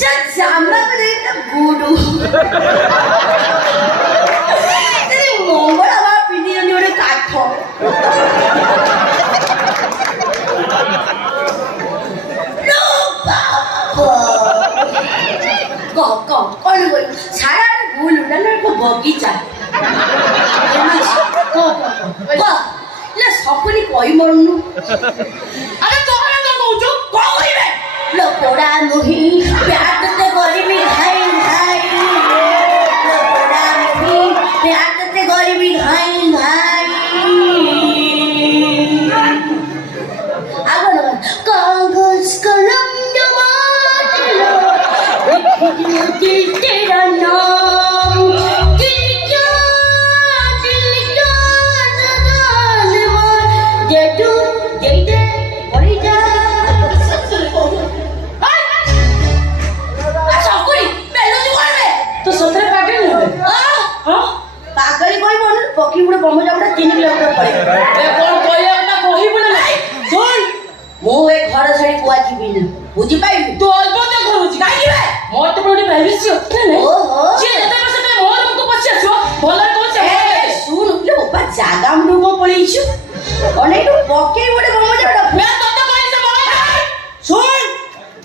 ସେ ଜାମାକୁ ଦେଖି ଗୁଡୁ ମଙ୍ଗଳ ବା ପିନ୍ଧିଛନ୍ତି ଗୋଟେ କାଠ କଣ କହିବୁ ସାରା ଭୁଲ ବଗିଚା ସପୁନି କହିମରୁନୁ ଆରେ ତୋର କଣ କହୁଛୁ କଣ କହିବେ लो पोड़ा मुही प्यार ते गरीबी घाई घाई लो पोड़ा मुही प्यार ते गरीबी घाई घाई आगो कागज कलम जमात लो लिख दिल तेरा नाम दिल जा जगान मार जदू जैदे पड़ी जा तो सतरे पागल है हां पागल कोई बोल पकी मुड़े बम जाउडा 3 किलोमीटर पड़े ए कोन कहयाटा कहि बोले नाही सुन मो ए घर छाडी कुआ जीबी न बुझी पाइलु तू अल्प दे करूची काई जीवे मोर तो बड़ी प्राइवेसी होते ने ओहो जे जते बसे ते मोर हमको पछे छो भला तो से सुन ले बाबा जागा मुड़े को पळीछु अने तू पके मुड़े बम जाउडा मैं तो कहि से बम सुन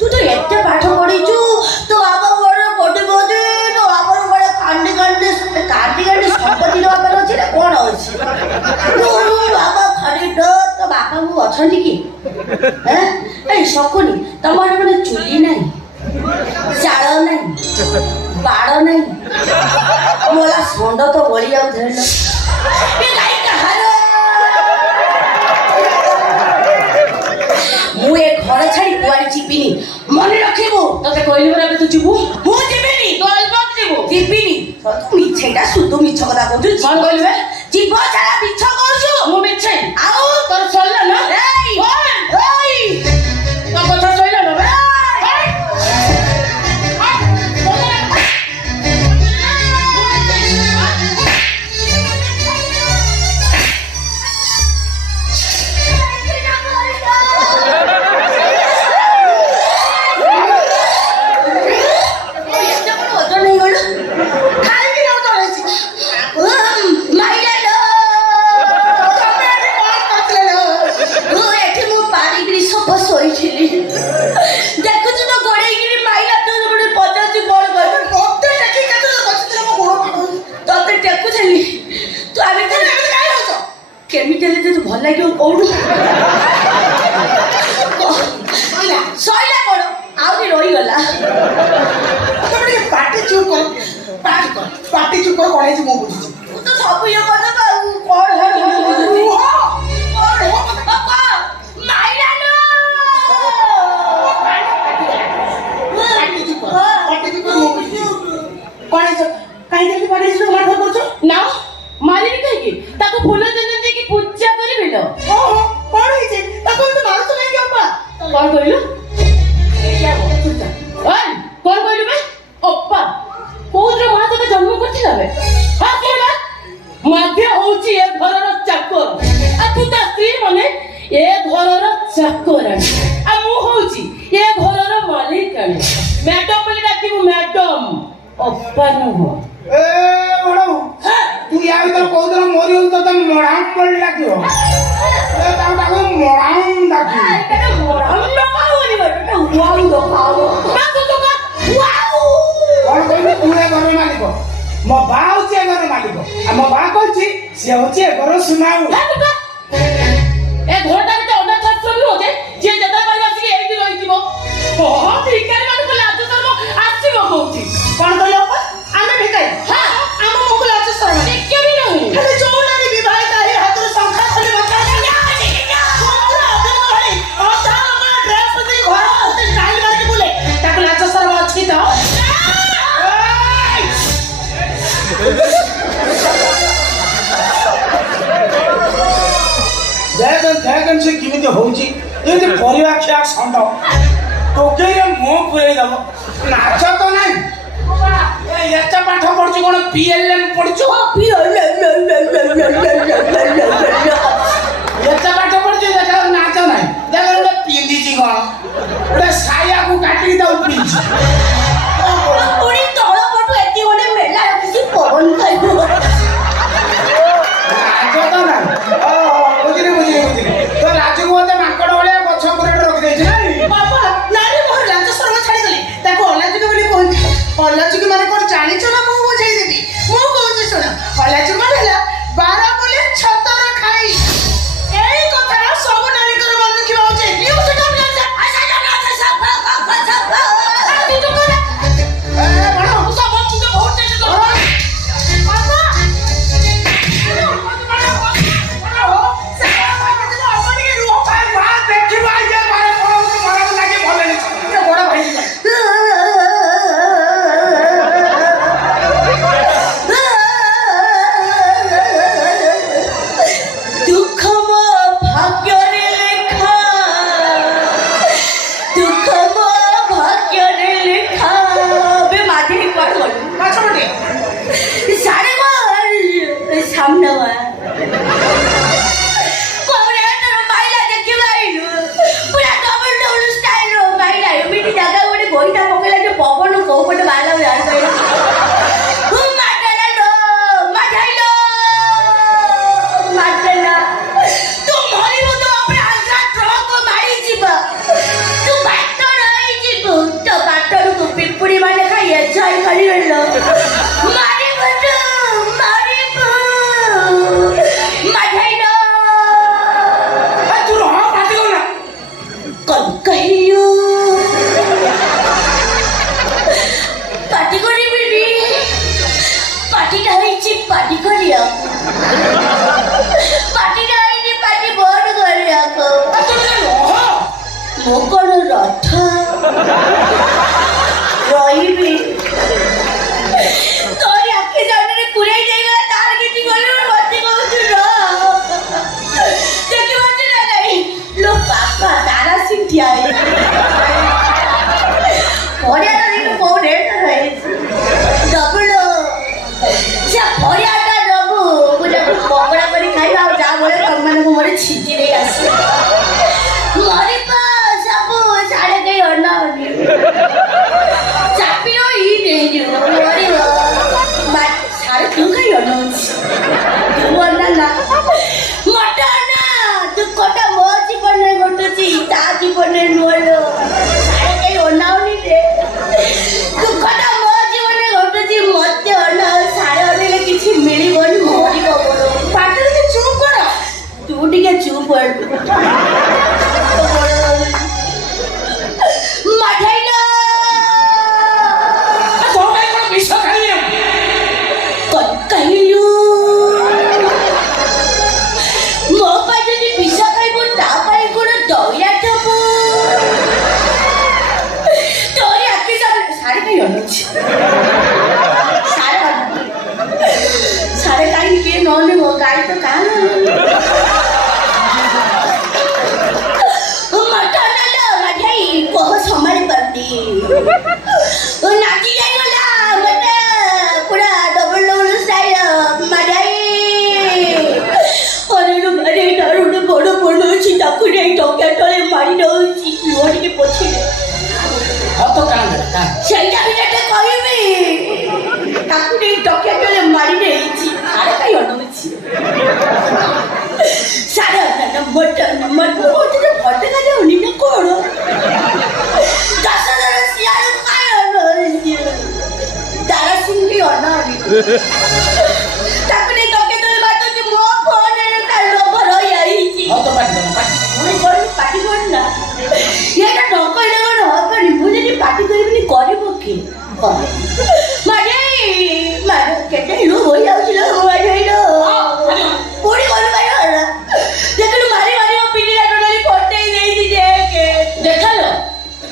तू तो एते पाठ पढीछु तो बाबा बड़ कोटे बोदे तो बाबा बड़ कांडी कांडी संपत्ति बाबा अछि ना कोन अछि तू बाबा खरी तो बाबा मु अछंती की हैं ए सकुनी तमर कोन चुली नाही चाळ नाही बाड़ नाही मोला सोंड तो बळी जाउ धरल ए गाई कहार मु ए घर छाड़ी कुआरी जीबिनी मन रखिबो तते कहली बरा तू जीवु मु जीबिनी तो अल्प जीवु जीबिनी तू मिछेटा सुतो मिछ कथा कहू कोन कहलिबे जीव सारा मिछ कहू मु मिछे आउ तोर चलला ना एई एई तो कथा चलला ना बे केमिकल तो भल लगे कौन सैला कौन आउरी रही गला पार्टी चुप कर पार्टी चुप कर कौन है मो बुझी तू तो सब ये कथा कौन है पापा माइला नो पार्टी चुप कर मो बुझी कौन है काई देखि पार्टी चुप मार करछो ना मारिनी कहि ताको फूल देने दे की पूजा करिबिलो ओहो कौन है जे ताको तो मार तो नहीं अपा कोन कहलु क्या बोल ओय कोन कहलु बे ओप्पा कोद्र मा तते जन्म करथिला बे हां केला माध्य होची ए घरर चाकर आ तू ता स्त्री माने ए घरर चाकर आ मु होची ए घरर मालिक मैडम बोली डाकिबु मैडम ओप्पा न हो ए बड़ो तू या भीतर कोदर मोरी हो तो मोड़ाम पड़ लागियो ए ताऊ ताऊ मोड़ाम डाकी केना मोराम न पावनी बटा वाउ दो पाव ना तो का वाओ कौन कहले तू ए घर मालिक मो बा होची ए घर मालिक आ मो बा कहची से होची ए घर सुनाऊ ए घरटा के अंडा छात्र भी होते जे जदा पाई आसी एठी रही दिबो बहुत भिखारी मान को लाज शर्म आसीबो कहूची कौन कहले अपा आमे भिखाई हां आम मोको लाज शर्म देखे भी नहीं खाली चौड़ारी विवाह तारी हातर संख्या खाली बता ना पूरा अधन भाई और ता हमारा ड्रेस में घर होते स्टाइल मार के बोले ताको लाज शर्म अछि तो देखन से किमिते होउची एते परिवा खिया संड टोकेरे मो पुरै दबो नाच तो नाही ए एता पाठ पढछु कोन पीएलएम पढछु एता पाठ पढछु देखा नाच नाही देखा पिंदी छी कोन ओडे साया को काटी दउ पिंची ଆଇଛି ପାଟି କରିବାକୁ। ପାଟିଟା ଆଇଛି ପାଟି ବନ୍ଦ କରିବାକୁ। ମୁଁ କଣ ରଥ ରହିବି? ତୋରି ଆଖି ସାମ୍ନାରେ ପୁରେଇ ଦେଇଗଲା ତାର କିଛି କରିବ ମତେ କହୁଛୁ ଦେଖିପାରୁଛୁ ନା ନାଇଁ? ଲୋ ବାପା ତାରା ସିଂ ଠିଆ ହେଇଛି। ପରିବାଟା ଦେଖି କୋଉ ରେଟ୍ ରହିଛି ଡବୁଲ। ସେ ପରିବାଟା ଦବୁ ମୁଁ ତାକୁ ପକୋଡ଼ା କରି ଖାଇବା ଆଉ ଯାହା ବଳେ ତମମାନଙ୍କୁ ମୋର ଛିଞ୍ଚି ଦେଇ ଆସିବ। ମରିବ ସବୁ ସାଡ଼େ କେହି ଅନାଅନି ଚାପିର ଇ ନେଇଯିବ ମରିବ। ସାଡ଼େ ତୁ କାହିଁ ଅନଉଛି? ତୁ ଅନା ନା ମତେ ଅନା। ତୁ କଟା ମୋ ଜୀବନରେ ଘଟୁଛି ତା ଜୀବନରେ ନୁହଁ। ସାଡ଼େ କେହି ଅନାଉନି ରେ। ତୁ କଟା ମୋ ଜୀବନରେ ଘଟୁଛି ମତେ ଅନା। ସାଡ଼େ ଅନେଇଲେ କିଛି ମିଳିବନି ମରିବ ବଡ଼। ପାଟିରେ ତୁ ଚୁପ୍ କର। ତୁ ଟିକେ ଚୁପ୍ କର। सारे कहीं के नौने वो गाड़ी तो कहाँ मटा ना लो मजाई बहुत संभाल करती नाची जाएगा मटे पूरा डबल डबल स्टाइल मजाई अरे दारू ने बड़ो बड़ो चिंता करे टोके टोले मारी दो ची लोरी के पोछे तो काम करता ସେଇଟା ଭିତରେ କହିବି ତାକୁ ନେଇ ଟକିଆ ଟଲେ ମାରି ଦେଇଛି। ସାଡ଼େ କାହିଁ ଅନଉଛି? ସାଡ଼େ ଅନା ଭୋଟ ଦେଖାଯାଉନି ନା କଣ? 10,000 ସିଆଡ଼େ କାହିଁ ଅନଉଛି? ତାରା ସିଂ ବି ଅନାଉନି। ତାକୁ ନେଇ ଟକିଆ ଟଲେ ମାରି ଦଉଛି। ମୋ ଫୋନରେ ତାର ଲୋଭ ରହିଯାଇଛି। ପାଟି କର ନା ଏଇଟା ନ କହିଲେ କଣ ହବନି? ମୁଁ ଯଦି ପାଟି କରିବିନି କରିବ କି? କେତେ ହିରୋ ହୋଇଯାଉଛି ଲୋ ପୁଣି କରିପାରିବ ଦେଖିଲୁ ମାରି ମାରି ମୋ ପିଠିଟା ଟୋଟାଲି ଫଟେଇ ଦେଇଛି। ଦେଖାଲୋ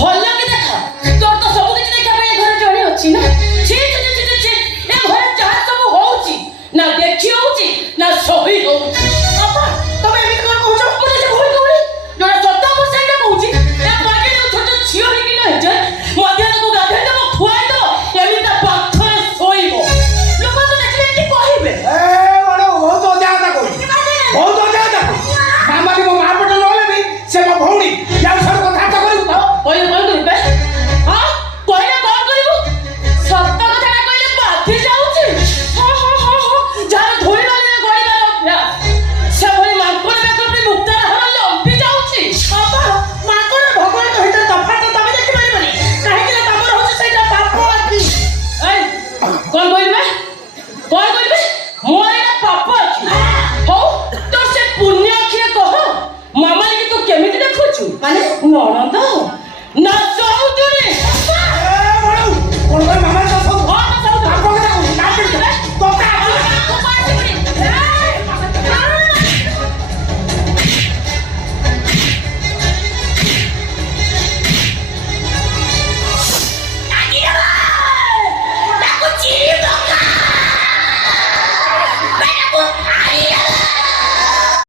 ଭଲ କି ଦେଖା। ତୋର ତ ସବୁ କିଛି ଦେଖିବା ପାଇଁ ଏ ଘରେ ଜଣେ ଅଛି ନା। ଛି ଏ ଘରେ ଯାହା ସବୁ ହଉଛି ନା ଦେଖି ହଉଛି ନା ସହି ହଉଛି। ତମେ ଏମିତି କଣ କହୁଛ? ମୁଁ କିଛି ଭୁଲ କହୁନି। ଜଣେ ସତ ମୁଁ ସେଇଟା କହୁଛି। ଏ ପାଗେ ଛୋଟ ଝିଅ ହେଇକି ନା ହେଇଯାଏ ମଧ୍ୟାହ୍ନକୁ ଗାଧେଇ ଦେବ ଖୁଆଇ ଦେବ ଏମିତି ତା ପାଖରେ ଶୋଇବ। ଲୋକ ତ ଦେଖିଲେ ଏମିତି କହିବେ। ବହୁତ ଅଜାଗତା କରୁଛି। ବହୁତ ଅଜାଗତା କରୁଛି। ମାମା କି ମୋ ମା ପଟ ନହେଲେ ବି ସେ ମୋ ଭଉଣୀ ଯାଉ ସବୁ କଥାବାର୍ତ୍ତା କରିବୁ। କହିଲେ କଣ କରିବେ? ହଁ କହିଲେ କଣ କରିବୁ? ସତ କଥାଟା କହିଲେ ବାଧି ଯାଉଛି। ଯାହାର ଧୋଇ ନଦୀରେ ଗଡ଼ିବାର ଅଭ୍ୟାସ ସେଭଳି ମାଙ୍କଡ଼ ବେକରେ ମୁକ୍ତାର ହାର ଲମ୍ବି ଯାଉଛି। ମାଙ୍କଡ଼ ଭଗବାନଙ୍କ ଭିତରେ ତଫାତ ତମେ ଦେଖିପାରିବନି କାହିଁକି ନା ତମର ହଉଛି ସେଇଟା ପାପ ଆଖି। କଣ କହିବେ? କଣ କହିବେ? ମୋର ଏଇଟା ପାପ ଅଛି। ହଉ ତ ସେ ପୁଣ୍ୟ ଆଖିରେ କହ ମାମାଲିକି ତୁ କେମିତି ଦେଖୁଛୁ? ମାନେ ନଣନ୍ଦ ନା ସହୋଦରୀ? କଣ